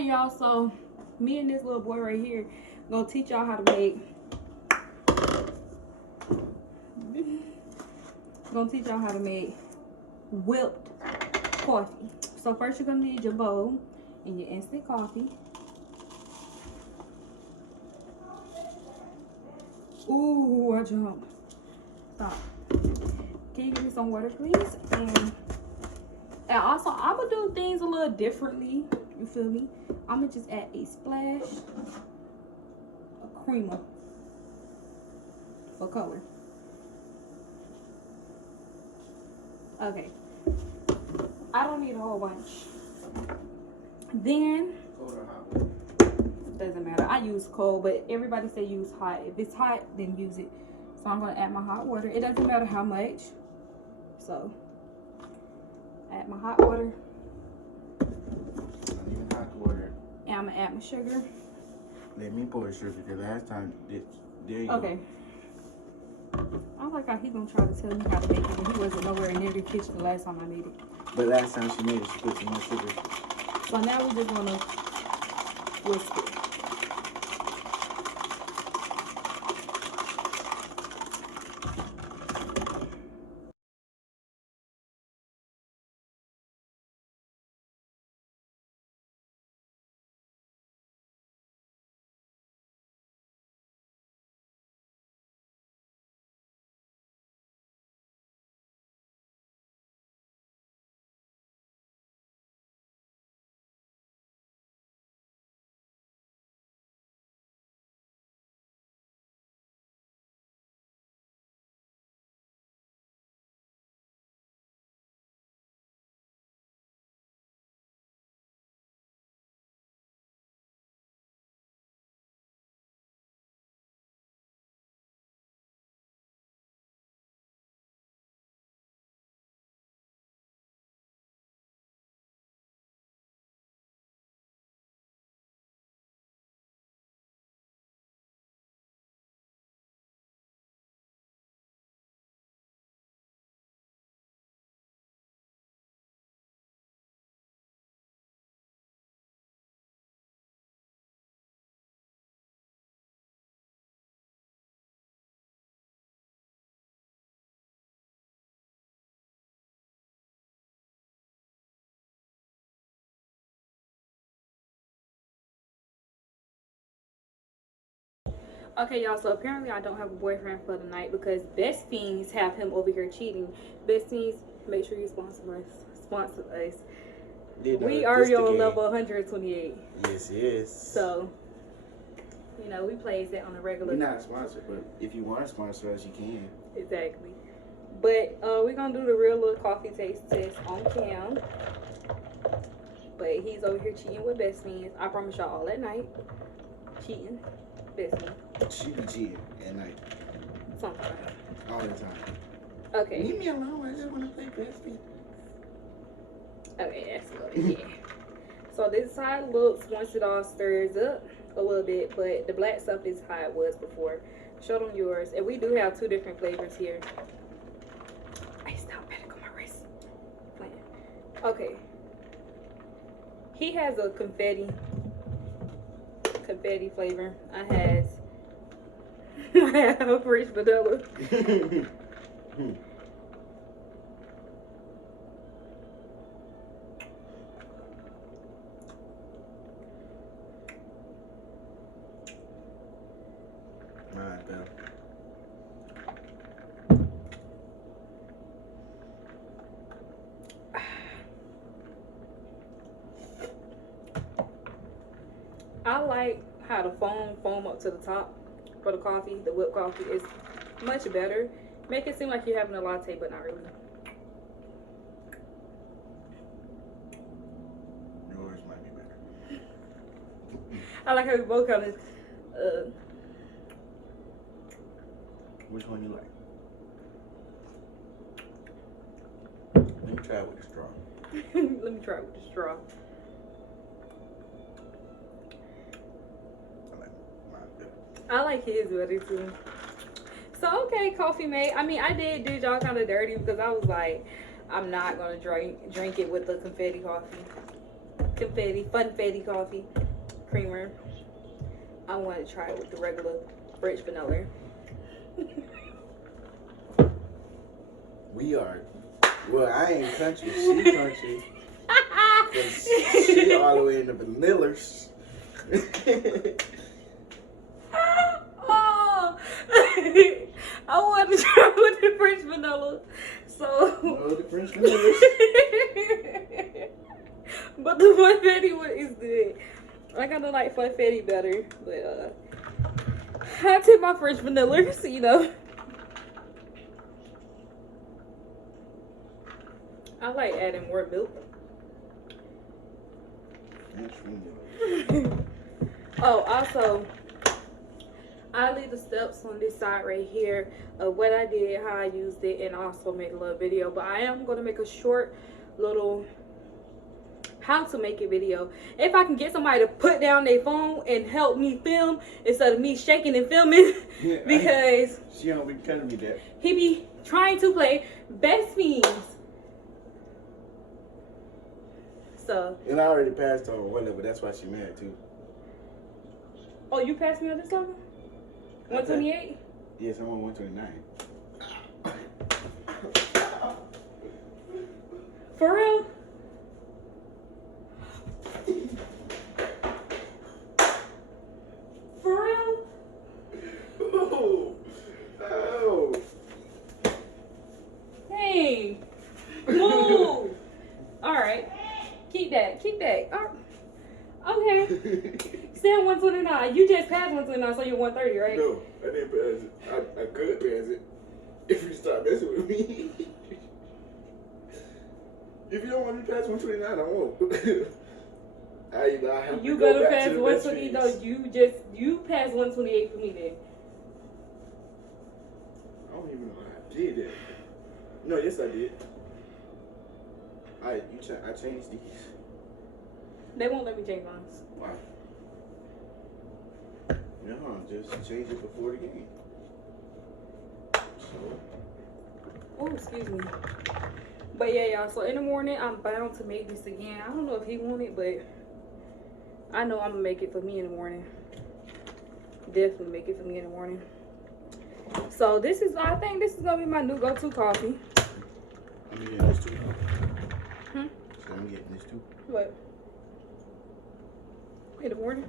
Okay, y'all, so me and this little boy right here gonna teach y'all how to make whipped coffee. So first you're gonna need your bowl and your instant coffee. Ooh, I jumped. Stop. Can you give me some water, please? And also, I'm gonna do things a little differently. You feel me? I'm gonna just add a splash of creamer for color. Okay. I don't need a whole bunch. Then, doesn't matter. I use cold, but everybody say use hot. If it's hot, then use it. So I'm gonna add my hot water. It doesn't matter how much. So, add my hot water. Not even hot water. And I'm gonna add my sugar. Let me pour the sugar because last time, there you go. Okay. I like how he gonna try to tell me how to make it, but he wasn't nowhere near the kitchen the last time I made it. But last time she made it, she put some more sugar. So now we're just gonna whisk it. Okay, y'all, so apparently I don't have a boyfriend for the night because Best Fiends have him over here cheating. Best Fiends, make sure you sponsor us. We are on level 128. Yes, yes. So, you know, we plays that on a regular. We're not sponsored, but if you want to sponsor us, you can. Exactly. But we're going to do the real little coffee taste test on cam. But he's over here cheating with Best Fiends. I promise y'all all at night. Cheating. Best Fiends. She be cheating at night. Sometimes. All the time. Okay. Leave me alone. I just want to play Best Fiends. Okay, that's good. Yeah. So this is how it looks once it all stirs up a little bit, but the black stuff is how it was before. Show them yours. And we do have two different flavors here. Hey, stop panic on my wrist. Playing. Okay. He has a confetti flavor. I have rich vanilla. Mine, though. I like how the foam up to the top for the coffee. The whipped coffee is much better. Make it seem like you're having a latte, but not really. Yours might be better. I like how we both kind of. Which one you like? Let me try it with the straw. Let me try it with the straw. I like his better too. So okay, coffee mate. I mean, I did y'all kind of dirty because I was like, I'm not gonna drink it with the confetti coffee. funfetti coffee creamer. I want to try it with the regular French vanilla. We are. Well, I ain't country. She country. 'Cause she all the way in the vanillas. Oh, I want to try with the French vanilla. So. Oh, the French vanillas. But the funfetti one is good. I kinda like funfetti better, but I take my French vanilla, so you know. I like adding more milk. French vanilla. Oh, also, I leave the steps on this side right here of what I did, how I used it, and also make a little video. But I am gonna make a short little how to make a video. If I can get somebody to put down their phone and help me film instead of me shaking and filming, Yeah, because she don't be telling me that. he be trying to play best fiends. So. And I already passed her or whatever. That's why she mad too. Oh, you passed me on this one? 128? Yes, I'm on 129. For real? For real? Oh, oh. Hey, move. All right, keep that. Okay, stay on 129. You just passed 129, so you're 130, right? No, I didn't pass it. I could pass it if you stop messing with me. If you don't want me to pass 129, I won't. I have You to go gonna back pass to the 120? No, you passed 128 for me then. I don't even know how I did that. No, yes I did. I changed these. They won't let me change mine. Why? No, just change it before the game. So. Oh, excuse me. But yeah, y'all. So in the morning, I'm bound to make this again. I don't know if he want it, but I know I'm gonna make it for me in the morning. Definitely make it for me in the morning. So I think this is gonna be my new go-to coffee. I'm getting this too. Hmm? So I'm getting this too. What? In the morning?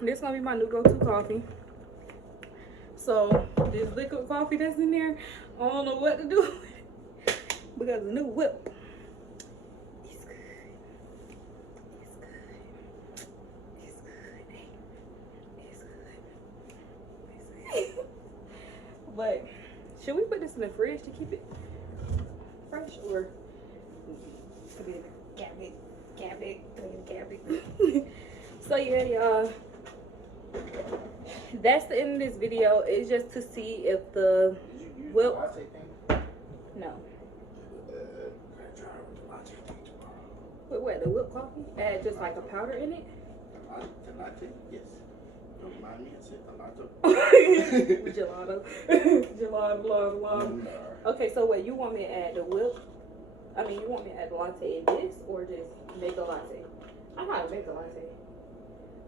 This is gonna be my new go-to coffee. So this liquid coffee that's in there, I don't know what to do with it because the new whip. It's good. It's good. It's good. But should we put this in the fridge to keep it fresh, or put it in the cabinet? So yeah, y'all. That's the end of this video. It's just to see if the whip. No. What? The whipped coffee? Add just like a powder in it? The latte? Yes. Don't mind me, I said the Gelato. Gelato. Okay, so what, you want me to add the whip? I mean, you want me to add the latte in this, or just make a latte? I know how to make a latte.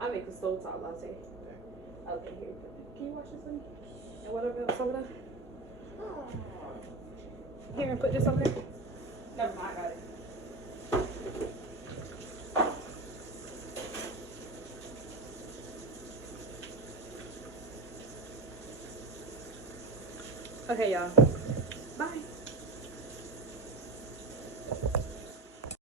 I make a soul top latte. Okay, here. Can you wash this for me? And whatever else over there? Here, and put this over there. Never mind, I got it. Okay, y'all. Bye.